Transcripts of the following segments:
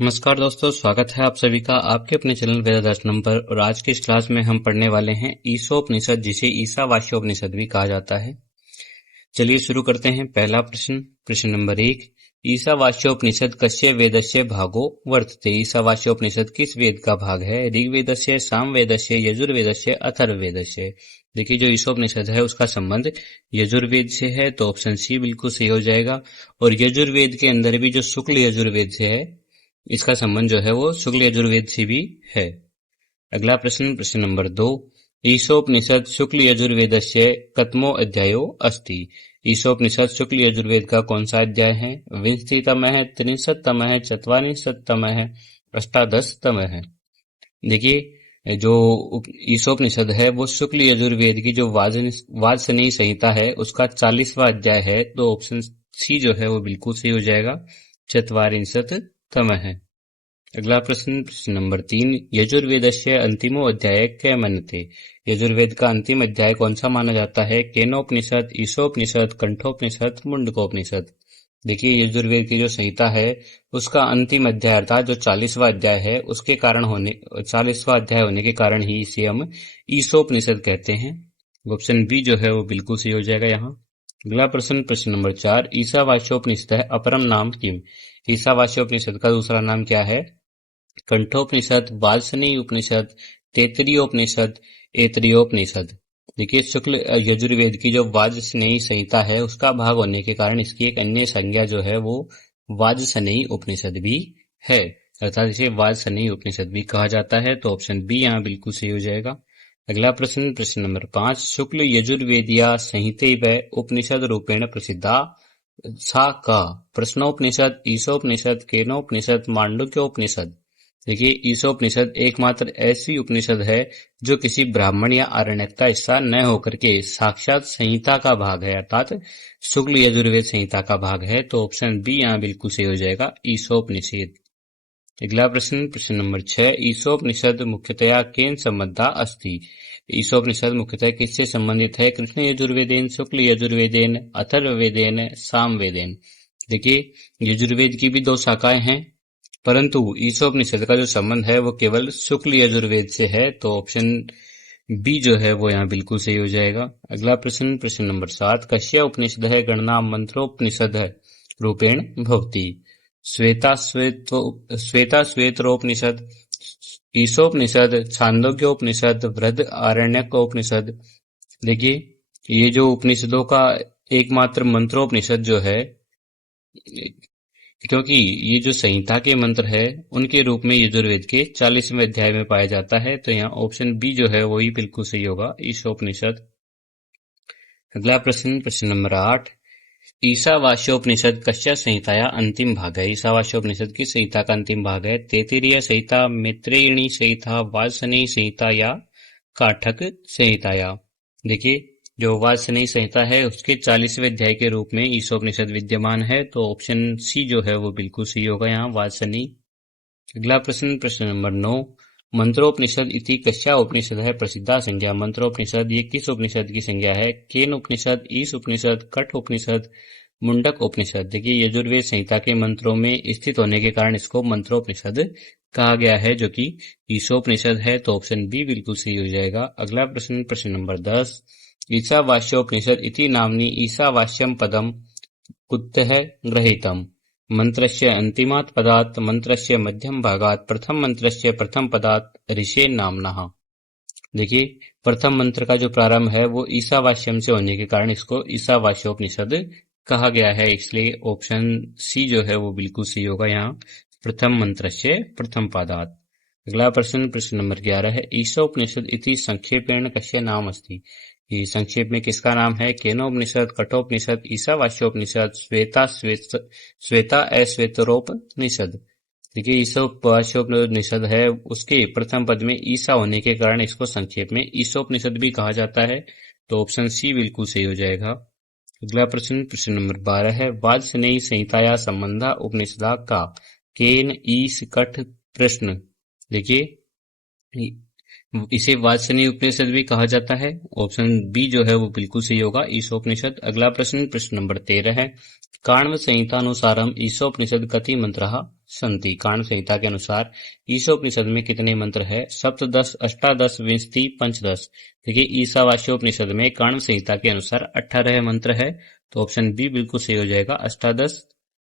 नमस्कार दोस्तों, स्वागत है आप सभी का आपके अपने चैनल वेद दर्शनम पर। और आज की इस क्लास में हम पढ़ने वाले हैं ईसोपनिषद, जिसे ईशावास्योपनिषद भी कहा जाता है। चलिए शुरू करते हैं। पहला प्रश्न नंबर 1। ईशावास्योपनिषद कस्य वेदस्य भागो वर्तते। ईशावास्योपनिषद किस वेद का भाग है? ऋग्वेदस्य, सामवेदस्य, यजुर्वेदस्य, अथर्ववेदस्य। देखिए, जो ईशोपनिषद है उसका संबंध यजुर्वेद से है, तो ऑप्शन सी बिल्कुल सही हो जाएगा। और यजुर्वेद के अंदर भी जो शुक्ल यजुर्वेद से है, इसका संबंध जो है वो शुक्ल यजुर्वेद से भी है। अगला प्रश्न नंबर 2। ईशोपनिषद शुक्ल यजुर्वेदस्य कतमो अध्यायो अस्ति। ईशोपनिषद शुक्ल यजुर्वेद का कौन सा अध्याय है? 20तमः, 63तमः, 44तमः, 18तमः। देखिए, जो ईशोपनिषद है वो शुक्ल यजुर्वेद की जो वाजसनेयी संहिता है उसका 40वां अध्याय है, तो ऑप्शन सी जो है वो बिल्कुल सही हो जाएगा, 44तमः। अगला प्रश्न नंबर 3। यजुर्वेदस्य अंतिमो अध्याय क्या मन्यते। यजुर्वेद का अंतिम अध्याय कौन सा माना जाता है? केनोपनिषद, ईशोपनिषद, कंठोपनिषद, मुंडकोपनिषद। देखिए, यजुर्वेद की जो संहिता है उसका अंतिम अध्याय अर्थात जो 40वां अध्याय है, उसके कारण 40वां अध्याय होने के कारण ही इसे हम ईशोपनिषद कहते हैं। ऑप्शन बी जो है वो बिल्कुल सही हो जाएगा यहाँ। अगला प्रश्न नंबर 4। ईशावास्योपनिषद अपरम नाम किम। ईशावास्योपनिषद का दूसरा नाम क्या है? कंठोपनिषद, वाजसनेयी उपनिषद, तैत्तिरीयोपनिषद, ऐतरेयोपनिषद। देखिए, शुक्ल यजुर्वेद की जो वाजसनेयी संहिता है उसका भाग होने के कारण इसकी एक अन्य संज्ञा जो है वो वाजसनेयी उपनिषद भी है, अर्थात इसे वाजसनेयी उपनिषद भी कहा जाता है, तो ऑप्शन बी यहाँ बिल्कुल सही हो जाएगा। अगला प्रश्न नंबर 5। शुक्ल यजुर्वेदिया संहितैव उपनिषद रूपेण प्रसिद्धा सा का। प्रश्नोपनिषद, ईशोपनिषद, केनोपनिषद, मांडुक्योपनिषद। देखिए, ईशोपनिषद एकमात्र ऐसी उपनिषद है जो किसी ब्राह्मण या आरण्यक का हिस्सा न होकर के साक्षात संहिता का भाग है, अर्थात शुक्ल यजुर्वेद संहिता का भाग है, तो ऑप्शन बी यहाँ बिल्कुल सही हो जाएगा, ईशोपनिषद। अगला प्रश्न नंबर 6। ईशोपनिषद मुख्यतया केन संबद्धा अस्ति। ईशोपनिषद मुख्यतः किससे संबंधित है? कृष्ण यजुर्वेदेन, शुक्ल यजुर्वेदेन, अथर्ववेदेन, सामवेदेन। देखिए, यजुर्वेद की भी 2 शाखाएं हैं, परंतु ईशोपनिषद का जो संबंध है वो केवल शुक्ल यजुर्वेद से है, तो ऑप्शन बी जो है वो यहाँ बिल्कुल सही हो जाएगा। अगला प्रश्न नंबर 7। कस्य उपनिषद है गणना मंत्रोपनिषद रूपेण भवति। श्वेता श्वेतरोपनिषद, ईशोपनिषद, छांदोग्योपनिषद, बृहदारण्यकोपनिषद। देखिए, ये जो उपनिषदों का एकमात्र मंत्रोपनिषद जो है, क्योंकि ये जो संहिता के मंत्र है उनके रूप में यजुर्वेद के 40वें अध्याय में पाया जाता है, तो यहाँ ऑप्शन बी जो है वही बिल्कुल सही होगा, ईशोपनिषद। अगला प्रश्न नंबर 8। ईशावास्योपनिषद कस्य संहिताया अंतिम भाग है। ईशावास्योपनिषद की संहिता का अंतिम भाग है? तैत्तिरीय संहिता, मैत्रेयणी संहिता, वाजसनेयी संहिता या काठक संहिताया। देखिए, जो वाजसनेयी संहिता है उसके 40वें अध्याय के रूप में ईशोपनिषद विद्यमान है, तो ऑप्शन सी जो है वो बिल्कुल सही होगा यहाँ, वाजसनेयी। अगला प्रश्न नंबर 9। मंत्रोपनिषद इति कस्या उपनिषद है प्रसिद्धा संज्ञा। मंत्रोपनिषद ये किस उपनिषद की संज्ञा है? केन उपनिषद, ईश उपनिषद, कठ उपनिषद, मुंडक उपनिषद। देखिए, यजुर्वेद संहिता के मंत्रों में स्थित होने के कारण इसको मंत्रोपनिषद कहा गया है, जो कि ईशोपनिषद है, तो ऑप्शन बी बिल्कुल सही हो जाएगा। अगला प्रश्न नंबर 10। ईशावास्योपनिषद इति नाम्नि ईशावास्यम पदम कुतः गृहीतम्। मंत्रस्य अन्तिमात् पदात्, मंत्रस्य मध्यम भागात्, प्रथम मंत्रस्य प्रथम पदात् ऋषे नाम्नः। देखिए, प्रथम मंत्र का जो प्रारंभ है वो ईशावास्यम से होने के कारण इसको ईशावास्योपनिषद कहा गया है, इसलिए ऑप्शन सी जो है वो बिल्कुल सही होगा यहाँ, प्रथम मंत्रस्य प्रथम पदात्। अगला प्रश्न नंबर 11 है। ईशोपनिषद इति संक्षेपेण कस्य नाम अस्ति। ये संक्षेप में किसका नाम है? केनोपनिषद, कठोपनिषद, ईशावास्योपनिषद, श्वेता अश्वेतरोपनिषद। देखिए, ईशोपनिषद है उसके प्रथम पद में ईशा होने के कारण इसको संक्षेप में ईशोपनिषद भी कहा जाता है, तो ऑप्शन सी बिल्कुल सही हो जाएगा। अगला प्रश्न नंबर 12 है। वाजसनेयी संहिताया संबंधा उपनिषदा का। केन, ईश, कठ। प्रश्न देखिए, इसे वात्सनीय उपनिषद भी कहा जाता है। ऑप्शन बी जो है वो बिल्कुल सही होगा, ईशोपनिषद। अगला प्रश्न, प्रश्न नंबर 13 है। काण्व संहितानुसारम ईशोपनिषद कति मंत्रः सन्ति। काण्व संहिता के अनुसार ईशोपनिषद में कितने मंत्र है? सप्तदश, अष्टादश, विंशति, पंचदश। देखिए ईशावास्योपनिषद में काण्व संहिता के अनुसार 18 मंत्र है, तो ऑप्शन बी बिल्कुल सही हो जाएगा, अष्टादश।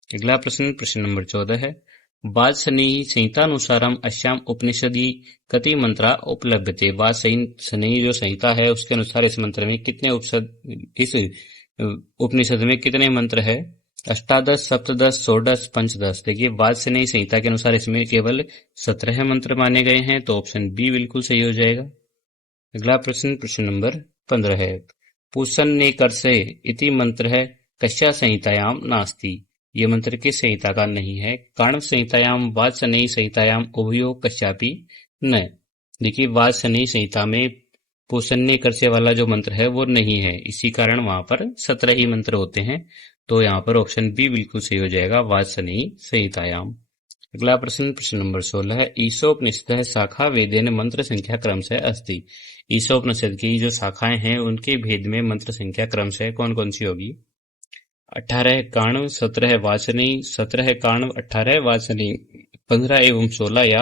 अगला प्रश्न, प्रश्न नंबर 14 है। वात्सनीय संहितानुसारम अस्याम उपनिषदि कति मंत्रा उपलभ्यते। वात्सनीय जो संहिता है उसके अनुसार इस मंत्र में कितने इस उपनिषद में कितने मंत्र है? अष्टादश, सप्तदश, षोडश, पंचदश। देखिए वात्सनीय संहिता के अनुसार इसमें केवल 17 मंत्र माने गए हैं, तो ऑप्शन बी बिल्कुल सही हो जाएगा। अगला प्रश्न, प्रश्न नंबर 15 है। पूषन्नेकर्षे इति मंत्र है कस्या संहितायाम नास्ति। ये मंत्र किस संहिता का नहीं है? काण्व संहितायाम, वात्सनीय संहितायाम, उभयो कस्यापि न। देखिए वात्सनीय संहिता में पूषन्नेकर्षे वाला जो मंत्र है वो नहीं है, इसी कारण वहां पर 17 ही मंत्र होते हैं, तो यहाँ पर ऑप्शन बी बिल्कुल सही हो जाएगा, वात्सनीय संहितायाम। अगला प्रश्न, प्रश्न नंबर 16 है। ईशोपनिषद शाखा वेदेन मंत्र संख्या क्रम से अस्ति। ईशोपनिषद की जो शाखाएं हैं उनके भेद में मंत्र संख्या क्रम से कौन कौन सी होगी? 18 काण्व, 17 वाचनीय, 17 काण्व, 18 वाचनीय, 15 एवं 16 या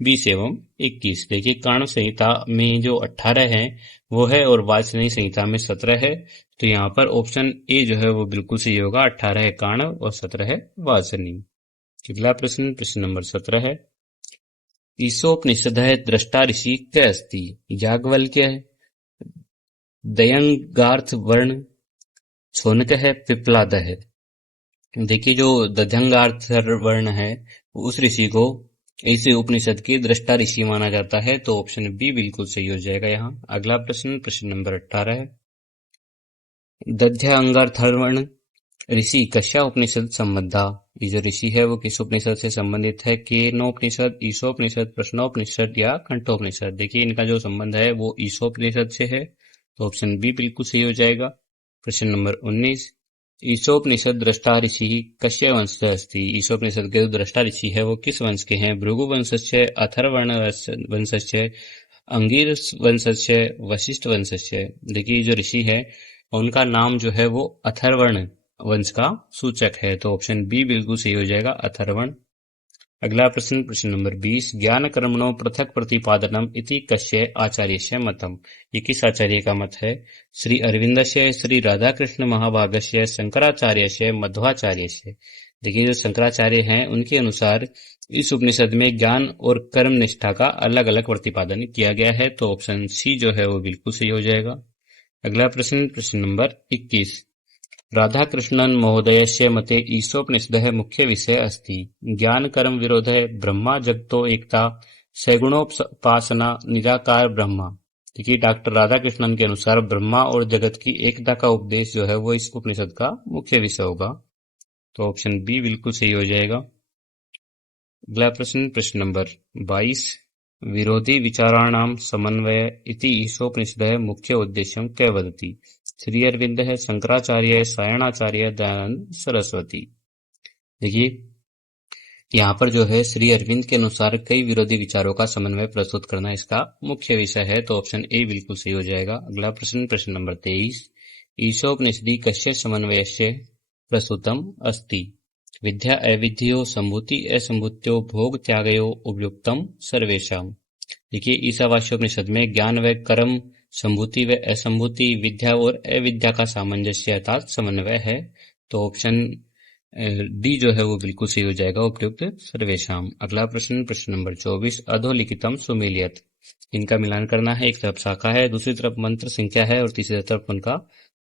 20 एवं 21। देखिए काण्व संहिता में जो 18 है वो है और वाचनीय संहिता में 17 है, तो यहाँ पर ऑप्शन ए जो है वो बिल्कुल सही होगा, 18 काण्व और 17 वाचनीय। अगला प्रश्न, प्रश्न नंबर 17 है। ईशोपनिषद दृष्टा ऋषि क अस्ति। याज्ञवल्क्य, दयंगार्थ वर्ण, शौनक है, पिप्लाद है। देखिए जो दध्यंगार्थ वर्ण है उस ऋषि को इस उपनिषद की दृष्टा ऋषि माना जाता है, तो ऑप्शन बी बिल्कुल सही हो जाएगा यहाँ। अगला प्रश्न, प्रश्न नंबर 18 है। दध्यंगार्थवर्ण ऋषि कस्या उपनिषद संबद्धा। ये जो ऋषि है वो किस उपनिषद से संबंधित है? केनोपनिषद, ईशोपनिषद, प्रश्नोपनिषद या कंठोपनिषद। देखिए इनका जो संबंध है वो ईशोपनिषद से है, तो ऑप्शन बी बिल्कुल सही हो जाएगा। प्रश्न नंबर 19। ईशोपनिषद दृष्टा ऋषि कस्य वंश अस्ति। ईशोपनिषद के जो दृष्टा ऋषि है वो किस वंश के हैं? भृगु वंशस्य, अथर्वर्ण वंशस्य, अंगीर वंशस्य, वशिष्ठ वंशस्य। देखिए जो ऋषि है उनका नाम जो है वो अथर्वर्ण वंश का सूचक है, तो ऑप्शन बी बिल्कुल सही हो जाएगा, अथर्वण। अगला प्रश्न, प्रश्न नंबर 20। ज्ञान कर्मणो पृथक प्रतिपादनम इति कस्य आचार्यस्य मतम। ये किस आचार्य का मत है? श्री अरविंदस्य, श्री राधाकृष्ण महाभागस्य, शंकराचार्यस्य, मध्वाचार्यस्य। देखिए जो शंकराचार्य हैं उनके अनुसार इस उपनिषद में ज्ञान और कर्म निष्ठा का अलग अलग प्रतिपादन किया गया है, तो ऑप्शन सी जो है वो बिल्कुल सही हो जाएगा। अगला प्रश्न, प्रश्न नंबर 21। राधाकृष्णन महोदयस्य मते ईशोपनिषदः मुख्य विषय अस्ति। ज्ञान कर्म विरोधः, ब्रह्मा जगतो एकता, सगुणोपासना, निराकार ब्रह्मा। देखिए डॉक्टर राधाकृष्णन के अनुसार ब्रह्मा और जगत की एकता का उपदेश जो है वो इस उपनिषद का मुख्य विषय होगा, तो ऑप्शन बी बिल्कुल सही हो जाएगा। अगला प्रश्न, प्रश्न नंबर 22। विरोधी विचाराणाम समन्वय इति ईशोपनिषदः मुख्य उद्देश्यं क वदति। श्री अरविंद है, शंकराचार्य, सायणाचार्य, दयानंद सरस्वती। देखिए यहाँ पर जो है श्री अरविंद के अनुसार कई विरोधी विचारों का समन्वय प्रस्तुत करना इसका मुख्य विषय है, तो ऑप्शन ए बिल्कुल सही हो जाएगा। अगला प्रश्न, प्रश्न नंबर 23। ईशोपनिषदि कस्य समन्वयस्य प्रस्तुतम अस्ति। विद्या अविद्यो, संभूति असंभूत्यो, भोग त्यागयो उपयुक्तम सर्वेषाम। देखिए ईशावास्योपनिषद में ज्ञान व कर्म, संभूति व असंभूति, विद्या और अविद्या का सामंजस्य अर्थात समन्वय है, तो ऑप्शन डी जो है वो बिल्कुल सही हो जाएगा, उपयुक्त सर्वेशाम। अगला प्रश्न, प्रश्न नंबर 24। अधोलिखितम सुमेलियत। इनका मिलान करना है, एक तरफ शाखा है, दूसरी तरफ मंत्र संख्या है और तीसरी तरफ उनका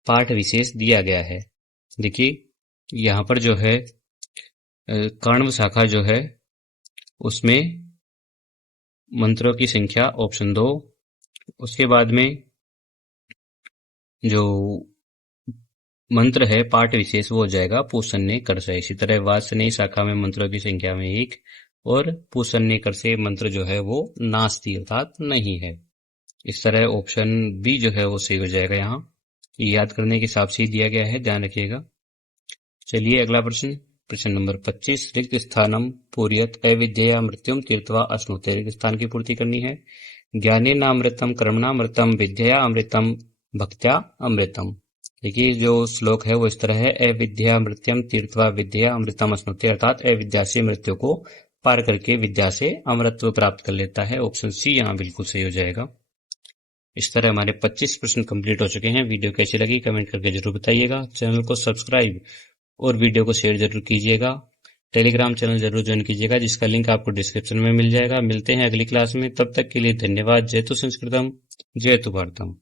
पाठ विशेष दिया गया है। देखिए यहाँ पर जो है काण्व शाखा जो है उसमें मंत्रों की संख्या ऑप्शन 2, उसके बाद में जो मंत्र है पाठ विशेष वो हो जाएगा पूषण्य करसे। इसी तरह वात्सनीय शाखा में मंत्रों की संख्या में 1 और पूषण्य करसे मंत्र जो है वो नास्ति अर्थात नहीं है। इस तरह ऑप्शन बी जो है वो सही हो जाएगा। यहाँ याद करने के हिसाब से ही दिया गया है, ध्यान रखिएगा। चलिए अगला प्रश्न, प्रश्न नंबर 25। रिक्त स्थानम पूर्यत अविद्या मृत्युम तीर्थवा अश्नुते। रिक्त स्थान की पूर्ति करनी है। ज्ञानेनामृतम कर्मणामृतम विद्यया अमृतम भक्त्या अमृतम। देखिए जो श्लोक है वो इस तरह है, अविद्या मृत्यम तीर्थवा विद्या अमृतम अश्नुते, अर्थात अविद्या से मृत्यु को पार करके विद्या से अमृतत्व प्राप्त कर लेता है। ऑप्शन सी यहाँ बिल्कुल सही हो जाएगा। इस तरह हमारे 25 प्रश्न कंप्लीट हो चुके हैं। वीडियो कैसी लगी कमेंट करके जरूर बताइएगा। चैनल को सब्सक्राइब और वीडियो को शेयर जरूर कीजिएगा। टेलीग्राम चैनल जरूर ज्वाइन कीजिएगा, जिसका लिंक आपको डिस्क्रिप्शन में मिल जाएगा। मिलते हैं अगली क्लास में, तब तक के लिए धन्यवाद। जय तु संस्कृतम, जय तु भारतम।